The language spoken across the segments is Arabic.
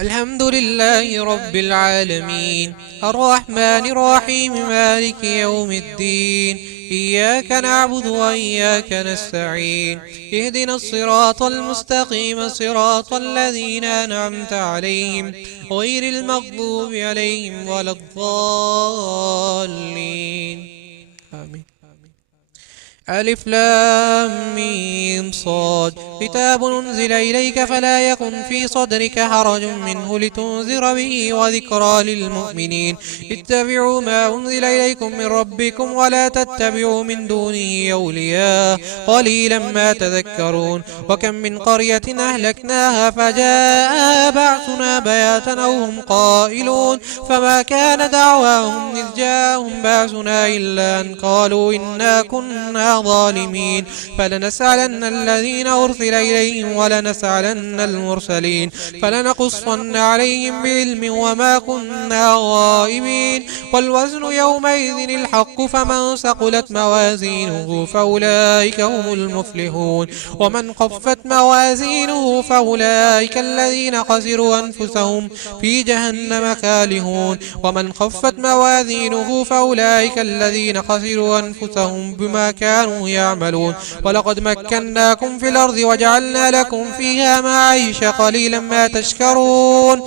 الحمد لله رب العالمين الرحمن الرحيم مالك يوم الدين إياك نعبد وإياك نستعين اهدنا الصراط المستقيم صراط الذين أنعمت عليهم غير المغضوب عليهم ولا الضالين آمين. ألف لام ميم صاد كتاب أنزل إليك فلا يكن في صدرك حرج منه لتنذر به وذكرى للمؤمنين اتبعوا ما أنزل إليكم من ربكم ولا تتبعوا من دونه أولياء قليلا ما تذكرون وكم من قرية أهلكناها فجاء بعثنا بياتا أو هم قائلون فما كان دعواهم إذ جاءهم بعثنا إلا أن قالوا إنا كنا ظالمين فلنسألن الذين أرسل إليهم ولنسألن المرسلين فلنقصن عليهم بعلم وما كنا غائبين والوزن يومئذ الحق فمن ثقلت موازينه فأولئك هم المفلحون ومن خفت موازينه فأولئك الذين خسروا أنفسهم في جهنم كالهون ومن خفت موازينه فأولئك الذين خسروا أنفسهم بما كانوا يعملون ولقد مكناكم في الأرض وجعلنا لكم فيها معايش قليلا ما تشكرون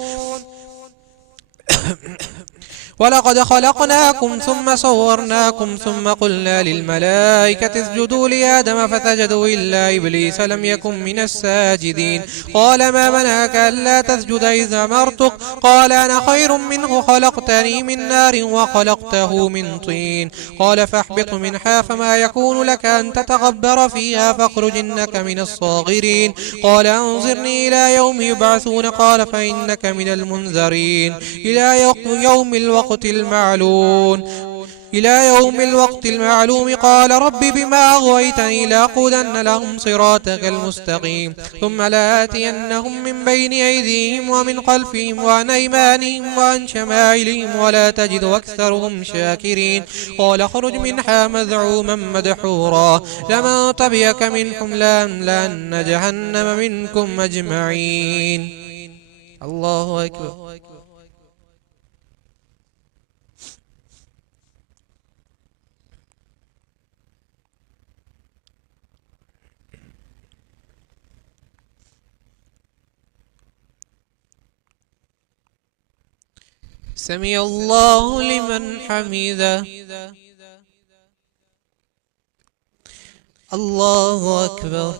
ولقد خلقناكم ثم صورناكم ثم قلنا للملائكة اسجدوا لآدم فسجدوا إلا إبليس لم يكن من الساجدين قال ما منعك ألا تسجد إذ أمرتك قال أنا خير منه خلقتني من نار وخلقته من طين قال فاهبط منها فما يكون لك أن تتغبر فيها فاخرج إنك من الصاغرين قال أنظرني إلى يوم يبعثون قال فإنك من المنذرين إلى يوم الوقت المعلوم قال رب بما أغويتني لأقعدن لهم صراطك المستقيم ثم لآتينهم من بين أيديهم ومن خلفهم وعن أيمانهم وعن شمائلهم ولا تجد أكثرهم شاكرين قال اخرج منها مذعوما مدحورا لمن تبعك منهم لأملأن جهنم منكم أجمعين. الله أكبر. سمع الله لمن حمده. الله أكبر.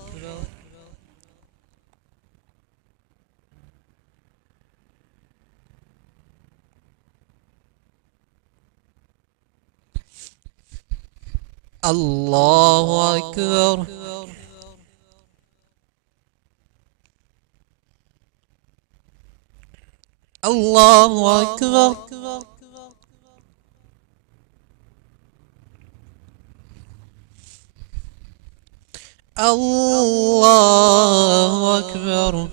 الله أكبر. الله أكبر. الله أكبر.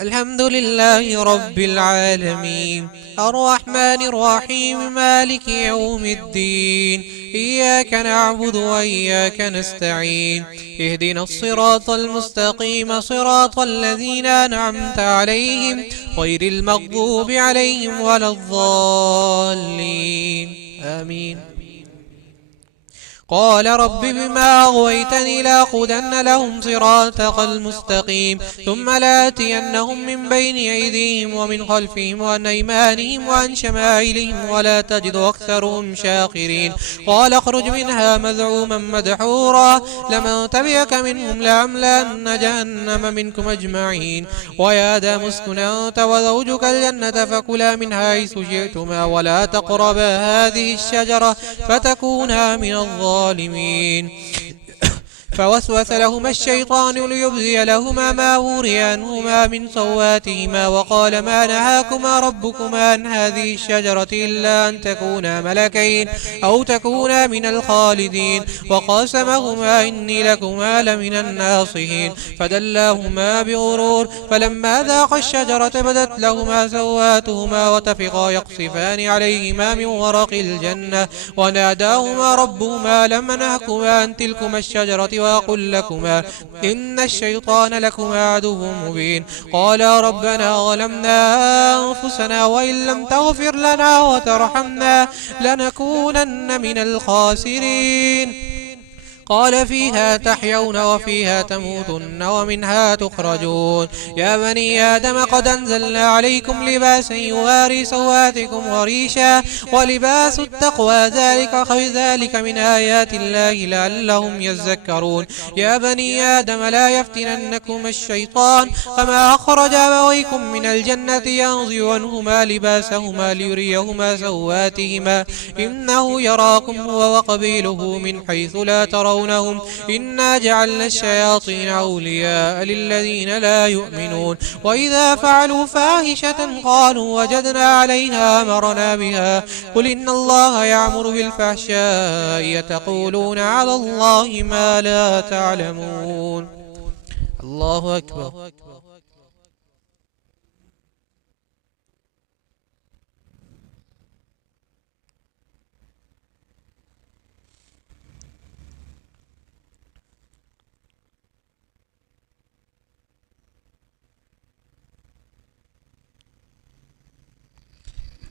الحمد لله رب العالمين الرحمن الرحيم مالك يوم الدين إياك نعبد وإياك نستعين اهدنا الصراط المستقيم صراط الذين أنعمت عليهم غير المغضوب عليهم ولا الضالين آمين. قال رب بما أغويتني لأقعدن لهم صراطك المستقيم ثم لآتينهم من بين أيديهم ومن خلفهم وعن أيمانهم وعن شمائلهم ولا تجد أكثرهم شاكرين قال اخرج منها مذعوما مدحورا لمن تبعك منهم لأملأن جهنم منكم أجمعين ويا آدم اسكن أنت وزوجك الجنة فكلا منها حيث شئتما ولا تقربا هذه الشجرة فتكونا من الظالمين. فوسوس لهما الشيطان ليبدي لهما ما وري عنهما من سواتهما وقال ما نهاكما ربكما عن هذه الشجرة إلا أن تكونا ملكين أو تكونا من الخالدين وقاسمهما إني لكما لمن الناصحين فدلاهما بغرور فلما ذاقا الشجرة بدت لهما سواتهما وطفقا يقصفان عليهما من ورق الجنة وناداهما ربهما لم نهكما عن تلكما الشجرة وأقل لكما إن الشيطان لكما عدو مبين. قالا ربنا ظلمنا أنفسنا وإن لم تغفر لنا وترحمنا لنكونن من الخاسرين. قال فيها تحيون وفيها تموتن ومنها تخرجون. يا بني آدم قد أنزلنا عليكم لباسا يواري سواتكم وريشا ولباس التقوى ذلك من آيات الله لعلهم يذكرون. يا بني آدم لا يفتننكم الشيطان كما أخرج أبويكم من الجنة ينزع عنهما لباسهما ليريهما سواتهما إنه يراكم هو وقبيله من حيث لا ترون إنا جعلنا الشياطين أولياء للذين لا يؤمنون. وإذا فعلوا فاحشة قالوا وجدنا عليها أمرنا بها قل إن الله يأمر بالفحشاء يتقولون على الله ما لا تعلمون. الله أكبر.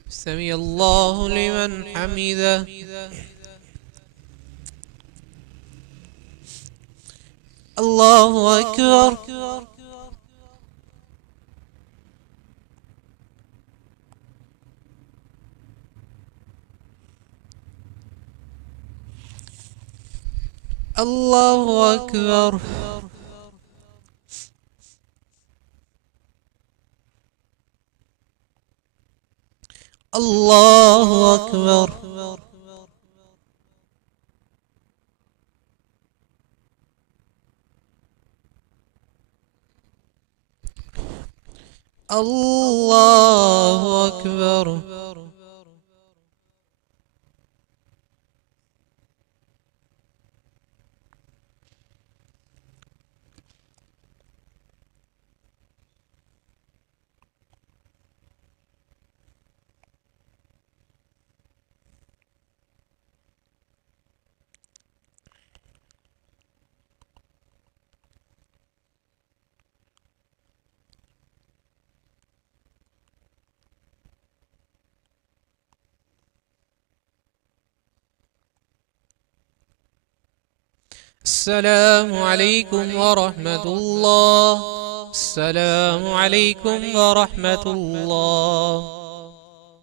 سمع الله لمن حمده. الله أكبر. الله أكبر. الله أكبر. الله أكبر. السلام عليكم ورحمة الله. السلام عليكم ورحمة الله.